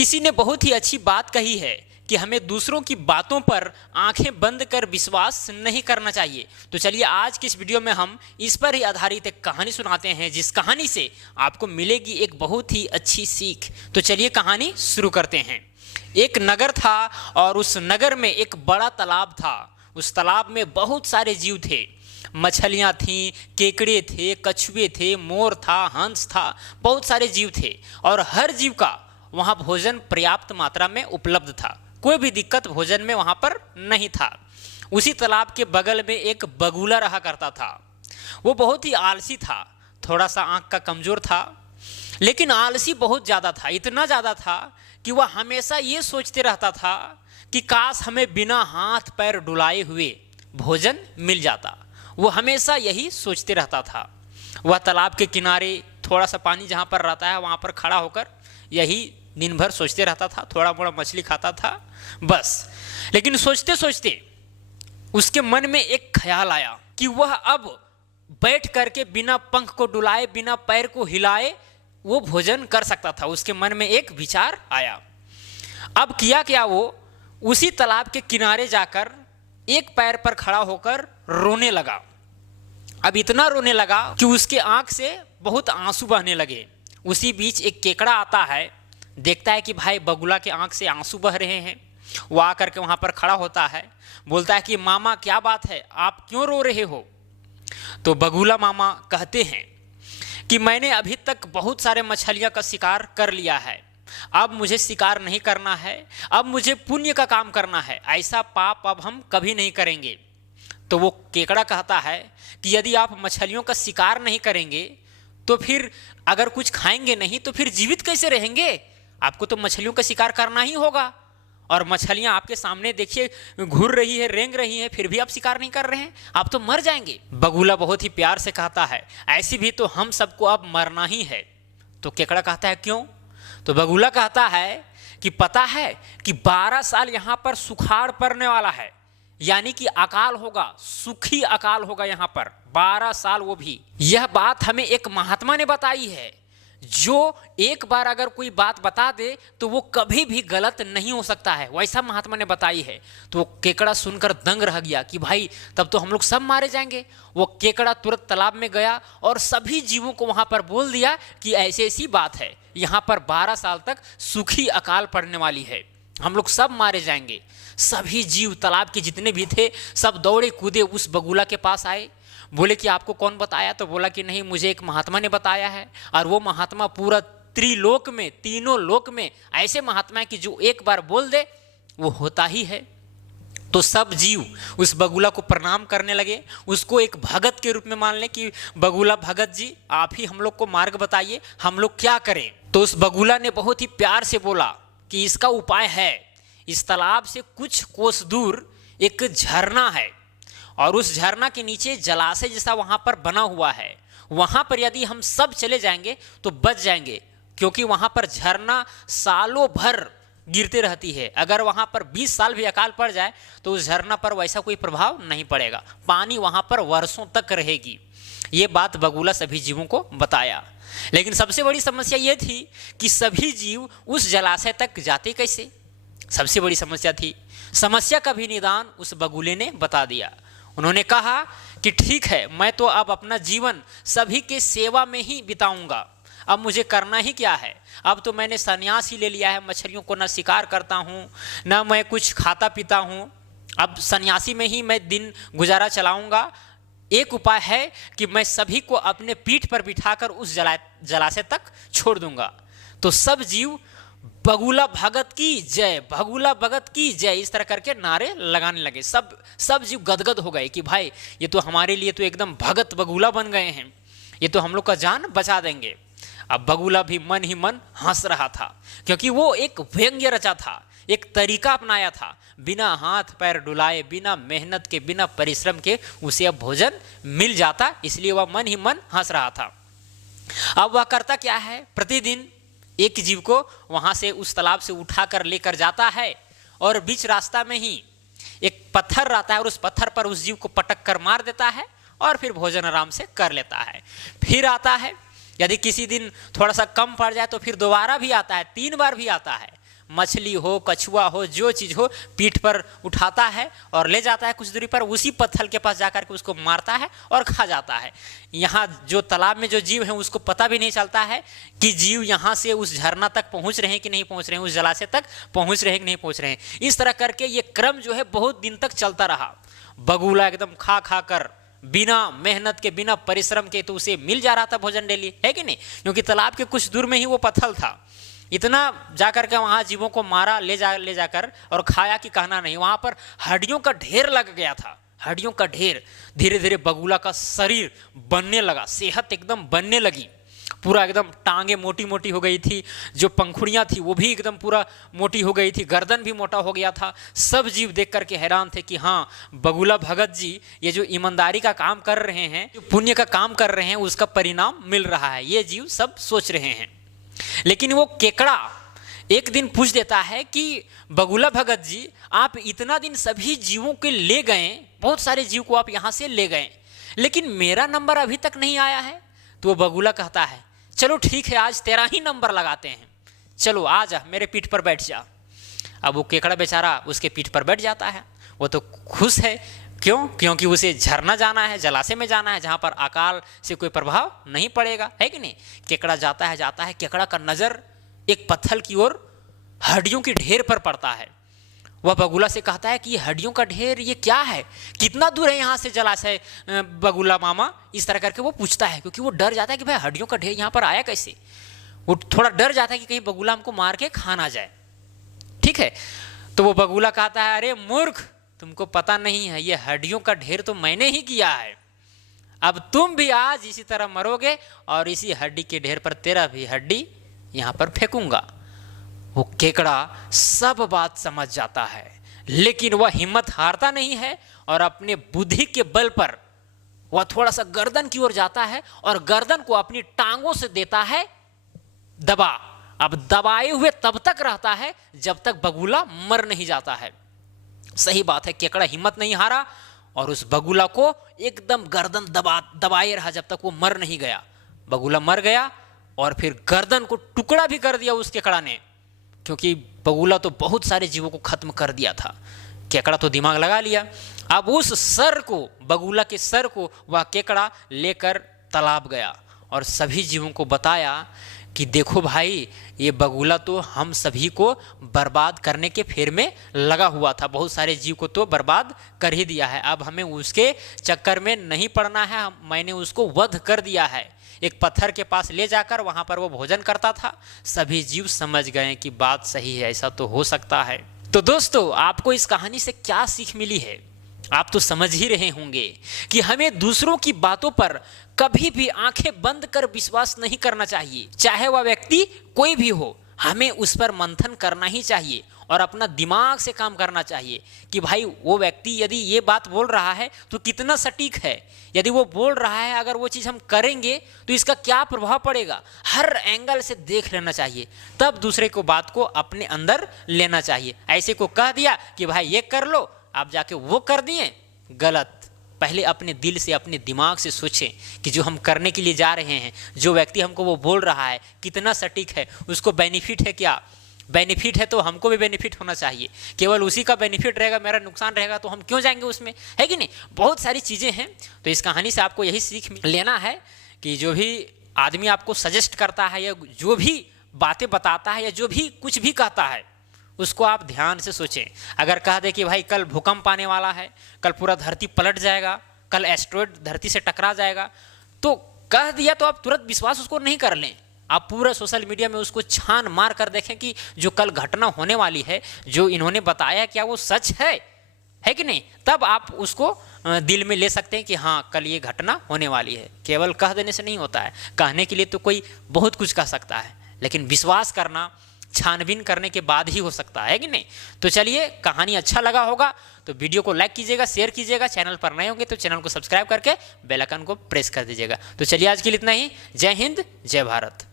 किसी ने बहुत ही अच्छी बात कही है कि हमें दूसरों की बातों पर आंखें बंद कर विश्वास नहीं करना चाहिए। तो चलिए आज की इस वीडियो में हम इस पर ही आधारित एक कहानी सुनाते हैं, जिस कहानी से आपको मिलेगी एक बहुत ही अच्छी सीख। तो चलिए कहानी शुरू करते हैं। एक नगर था और उस नगर में एक बड़ा तालाब था। उस तालाब में बहुत सारे जीव थे। मछलियाँ थीं, केकड़े थे, कछुए थे, मोर था, हंस था, बहुत सारे जीव थे और हर जीव का वहाँ भोजन पर्याप्त मात्रा में उपलब्ध था। कोई भी दिक्कत भोजन में वहाँ पर नहीं था। उसी तालाब के बगल में एक बगुला रहा करता था। वो बहुत ही आलसी था, थोड़ा सा आँख का कमज़ोर था, लेकिन आलसी बहुत ज़्यादा था। इतना ज़्यादा था कि वह हमेशा ये सोचते रहता था कि काश हमें बिना हाथ पैर डुलाए हुए भोजन मिल जाता। वो हमेशा यही सोचते रहता था। वह तालाब के किनारे थोड़ा सा पानी जहाँ पर रहता है वहाँ पर खड़ा होकर यही दिन भर सोचते रहता था। थोड़ा मोड़ा मछली खाता था बस। लेकिन सोचते सोचते उसके मन में एक ख्याल आया कि वह अब बैठ करके बिना पंख को डुलाए, बिना पैर को हिलाए वो भोजन कर सकता था। उसके मन में एक विचार आया। अब किया क्या, वो उसी तालाब के किनारे जाकर एक पैर पर खड़ा होकर रोने लगा। अब इतना रोने लगा कि उसके आंख से बहुत आंसू बहने लगे। उसी बीच एक केकड़ा आता है, देखता है कि भाई बगुला के आंख से आंसू बह रहे हैं। वो आकर के वहाँ पर खड़ा होता है, बोलता है कि मामा क्या बात है, आप क्यों रो रहे हो? तो बगुला मामा कहते हैं कि मैंने अभी तक बहुत सारे मछलियों का शिकार कर लिया है, अब मुझे शिकार नहीं करना है, अब मुझे पुण्य का काम करना है, ऐसा पाप अब हम कभी नहीं करेंगे। तो वो केकड़ा कहता है कि यदि आप मछलियों का शिकार नहीं करेंगे तो फिर अगर कुछ खाएंगे नहीं तो फिर जीवित कैसे रहेंगे? आपको तो मछलियों का शिकार करना ही होगा। और मछलियां आपके सामने देखिए घूर रही है, रेंग रही है, फिर भी आप शिकार नहीं कर रहे हैं, आप तो मर जाएंगे। बगुला बहुत ही प्यार से कहता है ऐसी भी तो हम सबको अब मरना ही है। तो केकड़ा कहता है क्यों? तो बगुला कहता है कि पता है कि 12 साल यहाँ पर सुखाड़ पड़ने वाला है, यानी कि अकाल होगा, सूखी अकाल होगा यहाँ पर 12 साल। वो भी यह बात हमें एक महात्मा ने बताई है, जो एक बार अगर कोई बात बता दे तो वो कभी भी गलत नहीं हो सकता है, वैसा महात्मा ने बताई है। तो केकड़ा सुनकर दंग रह गया कि भाई तब तो हम लोग सब मारे जाएंगे। वो केकड़ा तुरंत तालाब में गया और सभी जीवों को वहां पर बोल दिया कि ऐसी ऐसी बात है, यहाँ पर 12 साल तक सूखी अकाल पड़ने वाली है, हम लोग सब मारे जाएंगे। सभी जीव तालाब के जितने भी थे सब दौड़े कूदे उस बगुला के पास आए। बोले कि आपको कौन बताया? तो बोला कि नहीं, मुझे एक महात्मा ने बताया है। और वो महात्मा पूरा त्रिलोक में, तीनों लोक में ऐसे महात्मा है कि जो एक बार बोल दे वो होता ही है। तो सब जीव उस बगुला को प्रणाम करने लगे, उसको एक भगत के रूप में मान ले कि बगुला भगत जी आप ही हम लोग को मार्ग बताइए, हम लोग क्या करें? तो उस बगुला ने बहुत ही प्यार से बोला कि इसका उपाय है, इस तालाब से कुछ कोस दूर एक झरना है और उस झरना के नीचे जलाशय जैसा वहाँ पर बना हुआ है। वहाँ पर यदि हम सब चले जाएंगे तो बच जाएंगे, क्योंकि वहाँ पर झरना सालों भर गिरते रहती है। अगर वहाँ पर 20 साल भी अकाल पड़ जाए तो उस झरना पर वैसा कोई प्रभाव नहीं पड़ेगा, पानी वहाँ पर वर्षों तक रहेगी। ये बात बगुला सभी जीवों को बताया। लेकिन सबसे बड़ी समस्या ये थी कि सभी जीव उस जलाशय तक जाते कैसे? सबसे बड़ी समस्या थी। समस्या का भी निदान उस बगुले ने बता दिया। उन्होंने कहा कि ठीक है, मैं तो अब अपना जीवन सभी के सेवा में ही बिताऊंगा, अब मुझे करना ही क्या है? अब तो मैंने संन्यास ही ले लिया है, मछलियों को ना शिकार करता हूँ ना मैं कुछ खाता पीता हूँ, अब सन्यासी में ही मैं दिन गुजारा चलाऊंगा। एक उपाय है कि मैं सभी को अपने पीठ पर बिठाकर उस जलाशय तक छोड़ दूंगा। तो सब जीव बगुला भगत की जय, बगुला भगत की जय, इस तरह करके नारे लगाने लगे। सब जीव गदगद हो गए कि भाई ये तो हमारे लिए तो एकदम भगत बगुला बन गए हैं, ये तो हम लोग का जान बचा देंगे। अब बगुला भी मन ही मन हंस रहा था, क्योंकि वो एक व्यंग्य रचा था, एक तरीका अपनाया था, बिना हाथ पैर डुलाए, बिना मेहनत के, बिना परिश्रम के उसे अब भोजन मिल जाता, इसलिए वह मन ही मन हंस रहा था। अब वह करता क्या है, प्रतिदिन एक जीव को वहां से उस तालाब से उठाकर लेकर जाता है और बीच रास्ता में ही एक पत्थर रहता है और उस पत्थर पर उस जीव को पटक कर मार देता है और फिर भोजन आराम से कर लेता है। फिर आता है, यदि किसी दिन थोड़ा सा कम पड़ जाए तो फिर दोबारा भी आता है, 3 बार भी आता है। मछली हो, कछुआ हो, जो चीज़ हो, पीठ पर उठाता है और ले जाता है कुछ दूरी पर, उसी पत्थर के पास जाकर के उसको मारता है और खा जाता है। यहाँ जो तालाब में जो जीव हैं उसको पता भी नहीं चलता है कि जीव यहाँ से उस झरना तक पहुँच रहे हैं कि नहीं पहुँच रहे हैं, उस जलाशय तक पहुँच रहे हैं कि नहीं पहुँच रहे हैं। इस तरह करके ये क्रम जो है बहुत दिन तक चलता रहा। बगुला एकदम खा खा कर, बिना मेहनत के, बिना परिश्रम के, तो उसे मिल जा रहा था भोजन डेली, है कि नहीं, क्योंकि तालाब के कुछ दूर में ही वो पत्थर था। इतना जाकर के वहाँ जीवों को मारा ले जाकर और खाया कि कहना नहीं। वहाँ पर हड्डियों का ढेर लग गया था, हड्डियों का ढेर। धीरे धीरे बगुला का शरीर बनने लगा, सेहत एकदम बनने लगी, पूरा एकदम टांगे मोटी मोटी हो गई थी, जो पंखुड़ियाँ थी वो भी एकदम पूरा मोटी हो गई थी, गर्दन भी मोटा हो गया था। सब जीव देख करके हैरान थे कि हाँ, बगुला भगत जी ये जो ईमानदारी का काम कर रहे हैं, जो पुण्य का काम कर रहे हैं, उसका परिणाम मिल रहा है, ये जीव सब सोच रहे हैं। लेकिन वो केकड़ा एक दिन पूछ देता है कि बगुला भगत जी, आप इतना दिन सभी जीवों के ले गए, बहुत सारे जीव को आप यहाँ से ले गए, लेकिन मेरा नंबर अभी तक नहीं आया है। तो वो बगुला कहता है, चलो ठीक है, आज तेरा ही नंबर लगाते हैं, चलो आ जा, मेरे पीठ पर बैठ जा। अब वो केकड़ा बेचारा उसके पीठ पर बैठ जाता है। वो तो खुश है, क्यों? क्योंकि उसे झरना जाना है, जलाशय में जाना है, जहाँ पर अकाल से कोई प्रभाव नहीं पड़ेगा, है कि नहीं। केकड़ा जाता है, केकड़ा का नज़र एक पत्थर की ओर हड्डियों के ढेर पर पड़ता है। वह बगुला से कहता है कि ये हड्डियों का ढेर ये क्या है, कितना दूर है यहाँ से जलाशय बगुला मामा, इस तरह करके वो पूछता है, क्योंकि वो डर जाता है कि भाई हड्डियों का ढेर यहाँ पर आया कैसे। वो थोड़ा डर जाता है कि कहीं बगुला हमको मार के खा ना जाए, ठीक है। तो वो बगुला कहता है, अरे मूर्ख, तुमको पता नहीं है, ये हड्डियों का ढेर तो मैंने ही किया है, अब तुम भी आज इसी तरह मरोगे और इसी हड्डी के ढेर पर तेरा भी हड्डी यहाँ पर फेंकूंगा। वो केकड़ा सब बात समझ जाता है, लेकिन वह हिम्मत हारता नहीं है और अपने बुद्धि के बल पर वह थोड़ा सा गर्दन की ओर जाता है और गर्दन को अपनी टांगों से देता है दबा। अब दबाए हुए तब तक रहता है जब तक बगुला मर नहीं जाता है। सही बात है, केकड़ा हिम्मत नहीं हारा और उस बगुला को एकदम गर्दन दबाए रहा जब तक वो मर नहीं गया। बगुला मर गया और फिर गर्दन को टुकड़ा भी कर दिया उस केकड़ा ने, क्योंकि बगुला तो बहुत सारे जीवों को खत्म कर दिया था। केकड़ा तो दिमाग लगा लिया। अब उस सर को, बगुला के सर को वह केकड़ा लेकर तालाब गया और सभी जीवों को बताया कि देखो भाई, ये बगुला तो हम सभी को बर्बाद करने के फेर में लगा हुआ था, बहुत सारे जीव को तो बर्बाद कर ही दिया है, अब हमें उसके चक्कर में नहीं पड़ना है, मैंने उसको वध कर दिया है। एक पत्थर के पास ले जाकर वहाँ पर वो भोजन करता था। सभी जीव समझ गए कि बात सही है, ऐसा तो हो सकता है। तो दोस्तों, आपको इस कहानी से क्या सीख मिली है? आप तो समझ ही रहे होंगे कि हमें दूसरों की बातों पर कभी भी आंखें बंद कर विश्वास नहीं करना चाहिए, चाहे वह व्यक्ति कोई भी हो। हमें उस पर मंथन करना ही चाहिए और अपना दिमाग से काम करना चाहिए कि भाई वो व्यक्ति यदि ये बात बोल रहा है तो कितना सटीक है, यदि वो बोल रहा है अगर वो चीज़ हम करेंगे तो इसका क्या प्रभाव पड़ेगा, हर एंगल से देख लेना चाहिए, तब दूसरे को बात को अपने अंदर लेना चाहिए। ऐसे को कह दिया कि भाई ये कर लो, आप जाके वो कर दिए, गलत। पहले अपने दिल से, अपने दिमाग से सोचें कि जो हम करने के लिए जा रहे हैं, जो व्यक्ति हमको वो बोल रहा है कितना सटीक है, उसको बेनिफिट है क्या, बेनिफिट है तो हमको भी बेनिफिट होना चाहिए। केवल उसी का बेनिफिट रहेगा, मेरा नुकसान रहेगा तो हम क्यों जाएंगे उसमें, है कि नहीं। बहुत सारी चीज़ें हैं। तो इस कहानी से आपको यही सीख लेना है कि जो भी आदमी आपको सजेस्ट करता है या जो भी बातें बताता है या जो भी कुछ भी कहता है, उसको आप ध्यान से सोचें। अगर कह दे कि भाई कल भूकंप आने वाला है, कल पूरा धरती पलट जाएगा, कल एस्ट्रॉयड धरती से टकरा जाएगा, तो कह दिया तो आप तुरंत विश्वास उसको नहीं कर लें। आप पूरा सोशल मीडिया में उसको छान मार कर देखें कि जो कल घटना होने वाली है, जो इन्होंने बताया, क्या वो सच है कि नहीं। तब आप उसको दिल में ले सकते हैं कि हाँ कल ये घटना होने वाली है। केवल कह देने से नहीं होता है, कहने के लिए तो कोई बहुत कुछ कह सकता है, लेकिन विश्वास करना छानबीन करने के बाद ही हो सकता है कि नहीं। तो चलिए, कहानी अच्छा लगा होगा तो वीडियो को लाइक कीजिएगा, शेयर कीजिएगा, चैनल पर नए होंगे तो चैनल को सब्सक्राइब करके बेल आइकन को प्रेस कर दीजिएगा। तो चलिए, आज के लिए इतना ही। जय हिंद, जय भारत।